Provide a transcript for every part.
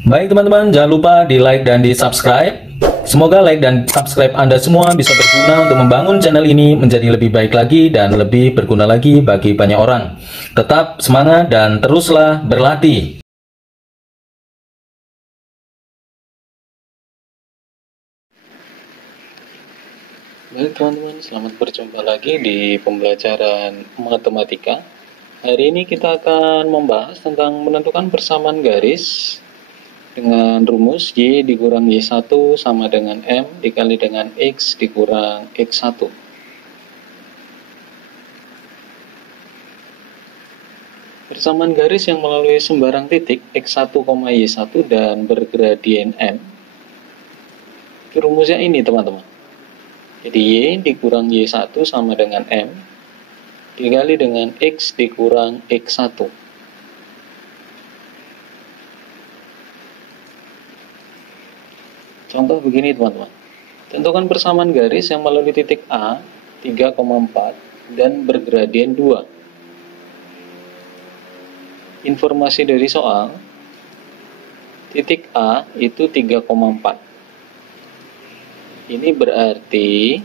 Baik teman-teman, jangan lupa di like dan di subscribe. Semoga like dan subscribe Anda semua bisa berguna untuk membangun channel ini menjadi lebih baik lagi dan lebih berguna lagi bagi banyak orang. Tetap semangat dan teruslah berlatih. Baik teman-teman, selamat berjumpa lagi di pembelajaran matematika. Hari ini kita akan membahas tentang menentukan persamaan garis dengan rumus Y dikurang Y1 sama dengan M dikali dengan X dikurang X1. Persamaan garis yang melalui sembarang titik X1, Y1 dan bergradien M. Rumusnya ini teman-teman. Jadi Y dikurang Y1 sama dengan M dikali dengan X dikurang X1. Contoh begini teman-teman. Tentukan persamaan garis yang melalui titik A 3,4 dan bergradien 2. Informasi dari soal, titik A itu 3,4. Ini berarti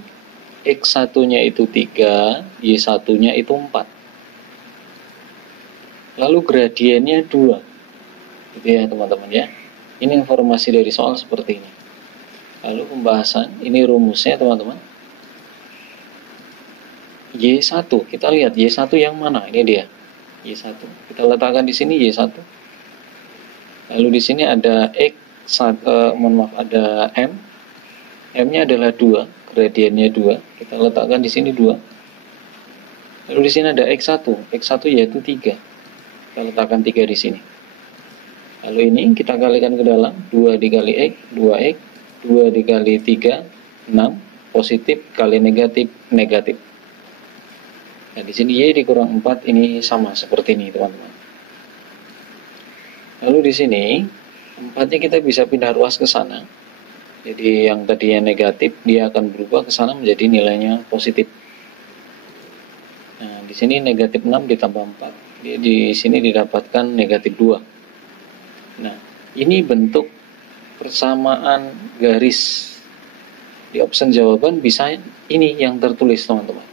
X1-nya itu 3, Y1-nya itu 4. Lalu gradiennya 2. Gitu ya teman-teman ya. Ini informasi dari soal seperti ini. Lalu pembahasan, ini rumusnya teman-teman. Y1, kita lihat Y1 yang mana? Ini dia. Y1. Kita letakkan di sini Y1. Lalu di sini ada ada M. M-nya adalah 2, gradiennya 2. Kita letakkan di sini 2. Lalu di sini ada X1. X1 yaitu 3. Kita letakkan 3 di sini. Lalu ini kita kalikan ke dalam, 2 dikali X, 2X, 2 dikali 3, 6, positif kali negatif, negatif. Nah, di sini Y dikurang 4 ini sama seperti ini, teman-teman. Lalu di sini 4-nya kita bisa pindah ruas ke sana. Jadi yang tadinya negatif dia akan berubah ke sana menjadi nilainya positif. Nah, di sini negatif 6 ditambah 4. Dia di sini didapatkan negatif 2. Nah, ini bentuk persamaan garis. Di option jawaban bisa ini yang tertulis, teman-teman.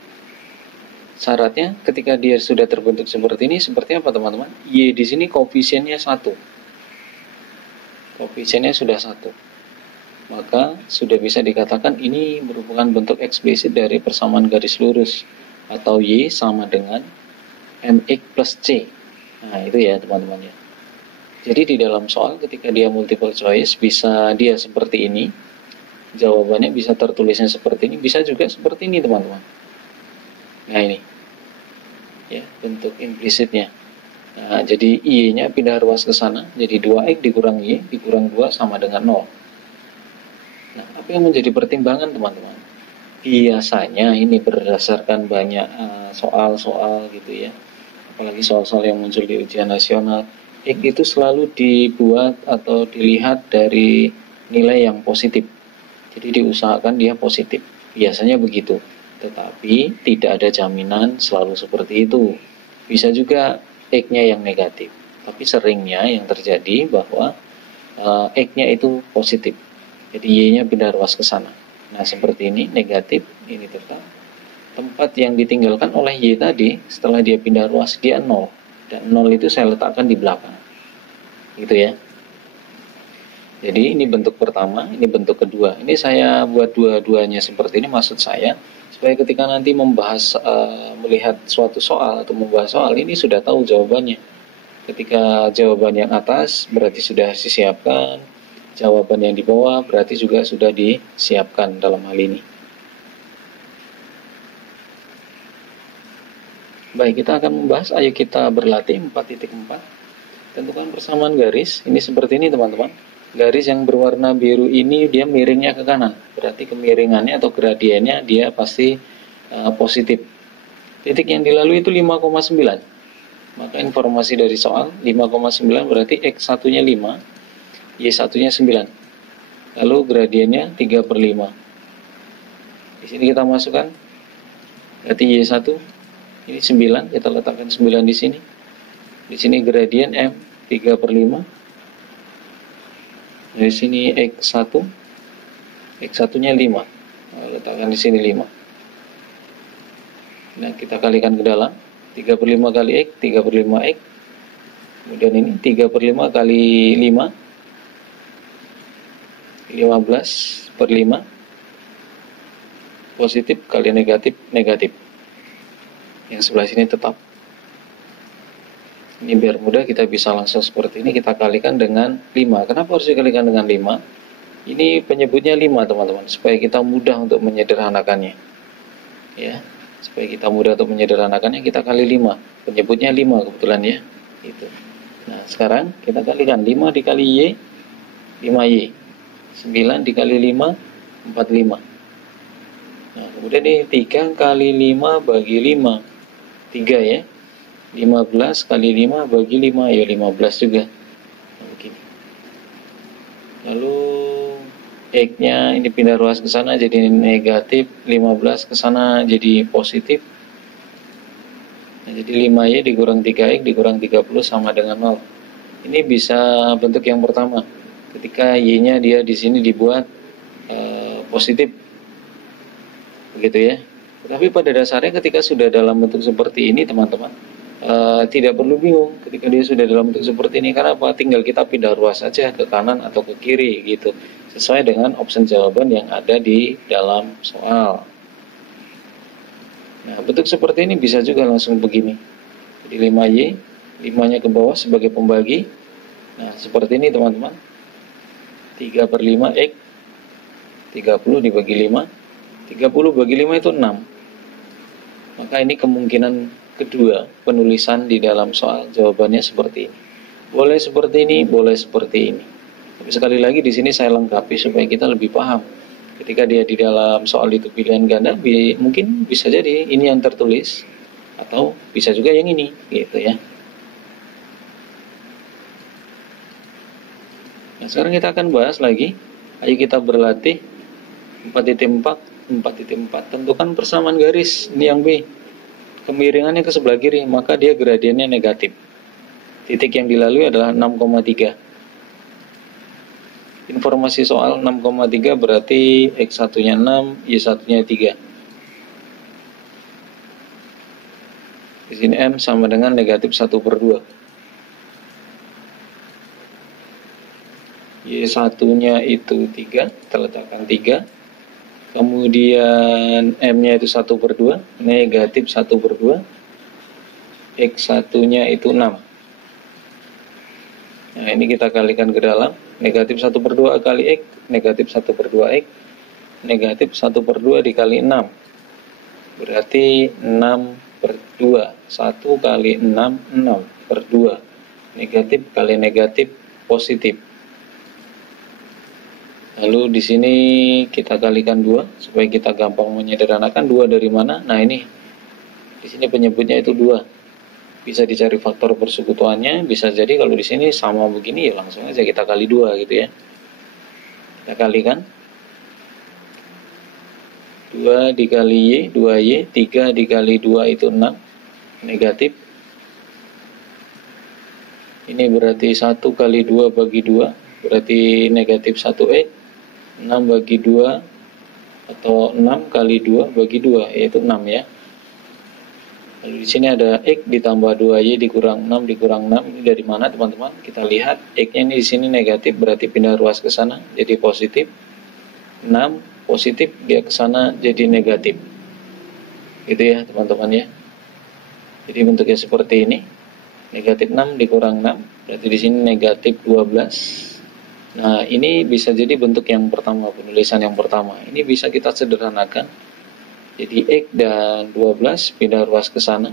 Syaratnya ketika dia sudah terbentuk seperti ini, seperti apa teman-teman? Y di sini koefisiennya 1. Koefisiennya sudah 1. Maka sudah bisa dikatakan ini merupakan bentuk eksplisit dari persamaan garis lurus atau Y sama dengan MX plus C. Nah, itu ya teman-teman ya. Jadi di dalam soal ketika dia multiple choice bisa dia seperti ini. Jawabannya bisa tertulisnya seperti ini, bisa juga seperti ini teman-teman. Nah, ini ya bentuk implisitnya. Nah, jadi Y-nya pindah ruas ke sana, jadi 2X dikurang Y dikurang 2 sama dengan 0. Nah, apa yang menjadi pertimbangan teman-teman? Biasanya ini berdasarkan banyak soal-soal gitu ya, apalagi soal-soal yang muncul di ujian nasional, X itu selalu dibuat atau dilihat dari nilai yang positif. Jadi diusahakan dia positif, biasanya begitu. Tetapi tidak ada jaminan selalu seperti itu. Bisa juga X-nya yang negatif. Tapi seringnya yang terjadi bahwa X-nya itu positif. Jadi Y-nya pindah ruas ke sana. Nah, seperti ini negatif, ini tetap. Tempat yang ditinggalkan oleh Y tadi, setelah dia pindah ruas, dia 0. Dan 0 itu saya letakkan di belakang. Gitu ya. Jadi ini bentuk pertama, ini bentuk kedua. Ini saya buat dua-duanya seperti ini, maksud saya supaya ketika nanti membahas melihat suatu soal atau membahas soal ini sudah tahu jawabannya. Ketika jawaban yang atas berarti sudah disiapkan, jawaban yang di bawah berarti juga sudah disiapkan dalam hal ini. Baik, kita akan membahas, ayo kita berlatih 4.4. Tentukan persamaan garis, ini seperti ini teman-teman. Garis yang berwarna biru ini dia miringnya ke kanan, berarti kemiringannya atau gradiennya dia pasti positif. Titik yang dilalui itu 5,9. Maka informasi dari soal 5,9 berarti X1-nya 5, Y1-nya 9. Lalu gradiennya 3/5. Di sini kita masukkan berarti Y1 ini 9, kita letakkan 9 di sini. Di sini gradien M 3/5. Dari sini X1, X1-nya 5. Letakkan di sini 5. Nah, kita kalikan ke dalam. 3/5 kali X, 3/5 X. Kemudian ini 3/5 kali 5, 15/5. Positif kali negatif, negatif. Yang sebelah sini tetap. Ini biar mudah, kita bisa langsung seperti ini, kita kalikan dengan 5. Kenapa harus dikalikan dengan 5? Ini penyebutnya 5, teman-teman, supaya kita mudah untuk menyederhanakannya. Ya, supaya kita mudah untuk menyederhanakannya, kita kali 5. Penyebutnya 5 kebetulan ya. Itu. Nah, sekarang kita kalikan 5 dikali Y, 5Y. 9 dikali 5, 45. Nah, kemudian ini 3 kali 5 bagi 5. 3 ya. 15 kali 5 bagi 5, ya 15 juga. Nah, begini. Lalu X-nya ini pindah ruas ke sana jadi negatif, 15 ke sana jadi positif. Nah, jadi 5Y dikurang 3X dikurang 30 sama dengan 0. Ini bisa bentuk yang pertama. Ketika Y-nya dia di sini dibuat positif. Begitu ya. Tapi pada dasarnya ketika sudah dalam bentuk seperti ini, teman-teman, tidak perlu bingung ketika dia sudah dalam bentuk seperti ini. Karena apa? Tinggal kita pindah ruas saja ke kanan atau ke kiri gitu, sesuai dengan opsi jawaban yang ada di dalam soal. Nah, bentuk seperti ini bisa juga langsung begini. Jadi 5Y, 5-nya ke bawah sebagai pembagi. Nah, seperti ini teman-teman. 3/5 X, 30 dibagi 5. 30 bagi 5 itu 6. Maka ini kemungkinan kedua penulisan di dalam soal, jawabannya seperti ini. Boleh seperti ini, boleh seperti ini. Tapi sekali lagi di sini saya lengkapi supaya kita lebih paham. Ketika dia di dalam soal itu pilihan ganda, mungkin bisa jadi ini yang tertulis, atau bisa juga yang ini, gitu ya. Nah, sekarang kita akan bahas lagi. Ayo kita berlatih 4.4. 4.4, tentukan persamaan garis. Ini yang B. Kemiringannya ke sebelah kiri, maka dia gradiennya negatif. Titik yang dilalui adalah 6,3. Informasi soal 6,3 berarti X1-nya 6, Y1-nya 3. Di sini M sama dengan negatif 1/2. Y1-nya itu 3, kita letakkan 3. Kemudian M-nya itu 1/2, negatif 1/2. X1-nya itu 6. Nah, ini kita kalikan ke dalam. Negatif 1/2 kali X, negatif 1/2 X, negatif 1/2 dikali 6. Berarti 6/2. 1 kali 6, 6/2. Negatif kali negatif, positif. Lalu di sini kita kalikan 2 supaya kita gampang menyederhanakan. 2 dari mana? Nah, ini di sini penyebutnya itu 2. Bisa dicari faktor persekutuannya. Bisa jadi kalau di sini sama begini ya langsung aja kita kali 2 gitu ya. Kita kalikan 2 dikali Y, 2Y. 3 dikali 2 itu 6, negatif. Ini berarti 1 kali 2 bagi 2 berarti negatif 1X. 6 bagi 2 atau 6 kali 2 bagi 2 yaitu 6 ya. Lalu di sini ada X ditambah 2Y dikurang 6 dikurang 6. Ini dari mana teman-teman? Kita lihat X-nya ini di sini negatif, berarti pindah ruas ke sana jadi positif. 6 positif, dia ke sana jadi negatif. Gitu ya teman-teman ya. Jadi bentuknya seperti ini. Negatif 6 dikurang 6 berarti di sini negatif 12. Nah, ini bisa jadi bentuk yang pertama, penulisan yang pertama. Ini bisa kita sederhanakan. Jadi X dan 12 pindah ruas ke sana.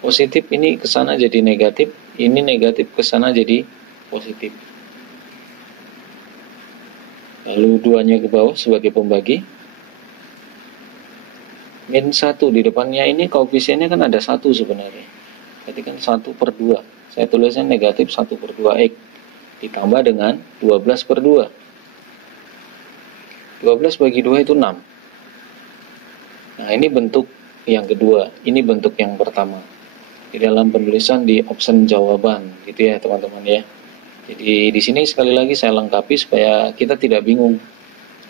Positif ini ke sana jadi negatif, ini negatif ke sana jadi positif. Lalu 2-nya ke bawah sebagai pembagi. Min 1 di depannya ini koefisiennya kan ada 1 sebenarnya. Berarti kan 1/2. Saya tulisnya negatif 1/2X. Ditambah dengan 12/2. 12 bagi 2 itu 6. Nah, ini bentuk yang kedua. Ini bentuk yang pertama. Di dalam penulisan di opsi jawaban. Gitu ya teman-teman ya. Jadi di sini sekali lagi saya lengkapi supaya kita tidak bingung.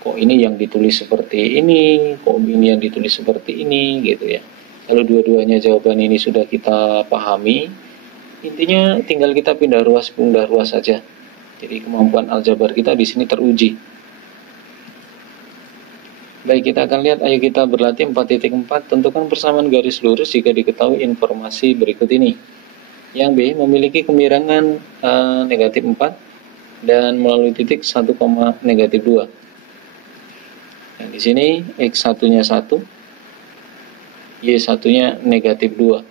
Kok ini yang ditulis seperti ini, kok ini yang ditulis seperti ini gitu ya. Kalau dua-duanya jawaban ini sudah kita pahami, intinya tinggal kita pindah ruas saja. Jadi kemampuan aljabar kita di sini teruji. Baik, kita akan lihat, ayo kita berlatih 4.4, tentukan persamaan garis lurus jika diketahui informasi berikut ini. Yang B, memiliki kemiringan negatif 4 dan melalui titik 1, negatif 2. Nah, di sini X1-nya 1, Y1-nya negatif 2.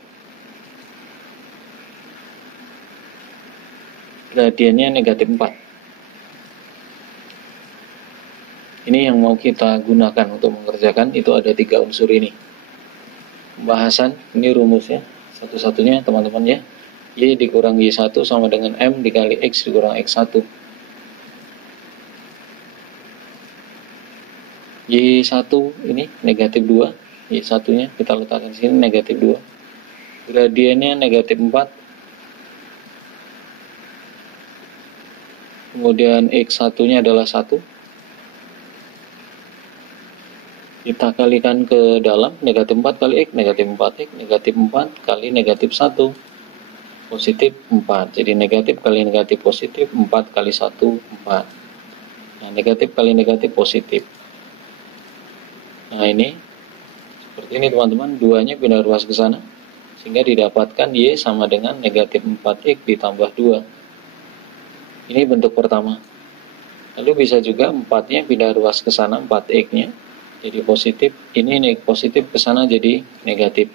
Gradiennya negatif 4. Ini yang mau kita gunakan untuk mengerjakan, itu ada 3 unsur ini. Pembahasan, ini rumusnya, satu-satunya teman-teman ya. Y dikurang Y1 sama dengan M dikali X dikurang X1. Y1 ini negatif 2, Y1-nya kita letakkan sini negatif 2. Gradiennya negatif 4. Kemudian X1-nya adalah 1. Kita kalikan ke dalam, negatif 4 kali X, negatif 4X, negatif 4 kali negatif 1. Positif 4, jadi negatif kali negatif positif, 4 kali 1, 4. Nah, negatif kali negatif positif. Nah, ini seperti ini teman-teman, duanya pindah ruas ke sana, sehingga didapatkan Y sama dengan negatif 4X ditambah 2. Ini bentuk pertama. Lalu bisa juga 4-nya pindah ruas ke sana, 4X-nya jadi positif, ini positif ke sana jadi negatif.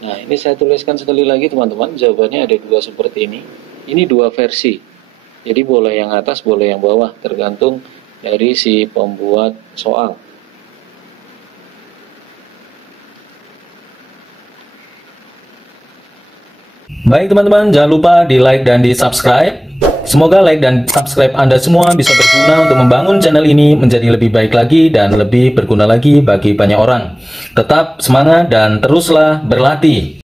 Nah, ini saya tuliskan sekali lagi teman-teman, jawabannya ada 2 seperti ini. Ini 2 versi. Jadi boleh yang atas, boleh yang bawah, tergantung dari si pembuat soal. Baik teman-teman, jangan lupa di like dan di subscribe. Semoga like dan subscribe Anda semua bisa berguna untuk membangun channel ini menjadi lebih baik lagi dan lebih berguna lagi bagi banyak orang. Tetap semangat dan teruslah berlatih.